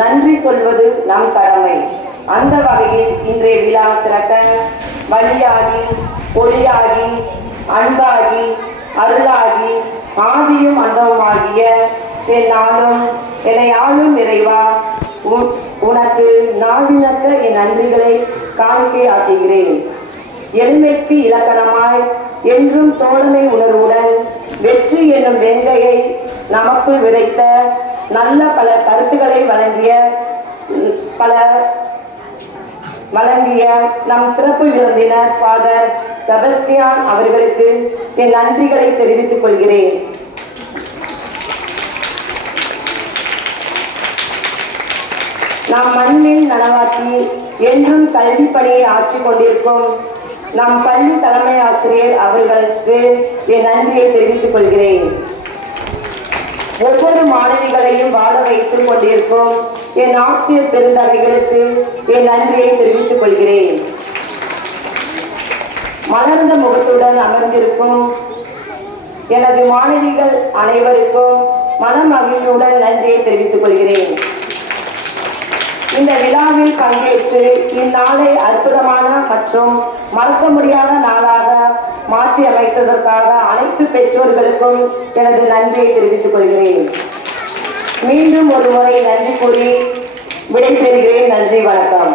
நன்றி சொல்வது நம் கடமை. அந்த வகையில் இன்றைய விழா சிறக்க வழியாகி ஒளியாகி அன்பாகி அருளாகி ஆதியும் அந்தவுமாகிய என் நாளும் என்னை ஆளும் நிறைவா உனக்கு நாவினக்க என் நன்றிகளை காணிக்கை ஆக்குகிறேன். எளிமைக்கு இலக்கணமாய் என்றும் தோழமை உணர்வுடன் வெற்றி என்னும் வேங்கையை நமக்குள் விதைத்த நல்ல பல கருத்துக்களை வழங்கிய நம் சிறப்பு விருந்தினர் ஃபாதர் செபஸ்டியான் அவர்களுக்கு என் நன்றிகளை தெரிவித்துக் கொள்கிறேன். நம் மண்ணின் நனவாக்கி என்றும் கல்வி பணியை ஆற்றிக் கொண்டிருக்கும் நம் பள்ளி தலைமை ஆசிரியர் அவர்களுக்கு என் நன்றியை தெரிவித்துக் கொள்கிறேன். ஒவ்வொரு மாணவிகளையும் வாழ வைத்துக் கொண்டிருக்கும் என் ஆசிரியர் பெருந்தகைகளுக்கு என் நன்றியை தெரிவித்துக் கொள்கிறேன். மலர்ந்த முகத்துடன் அமர்ந்திருக்கும் எனது மாணவிகள் அனைவருக்கும் மனமகிழ்ச்சியுடன் நன்றியை தெரிவித்துக் கொள்கிறேன். இந்த விழாவில் பங்கேற்று இந்நாளை அற்புதமான மற்றும் மறக்க முடியாத நாளாக மாற்றி அமைத்ததற்காக அனைத்து பெற்றோர்களுக்கும் எனது நன்றியை தெரிவித்துக் கொள்கிறேன். மீண்டும் ஒரு முறை நன்றி கூறி விடைபெறுகிறேன். நன்றி, வணக்கம்.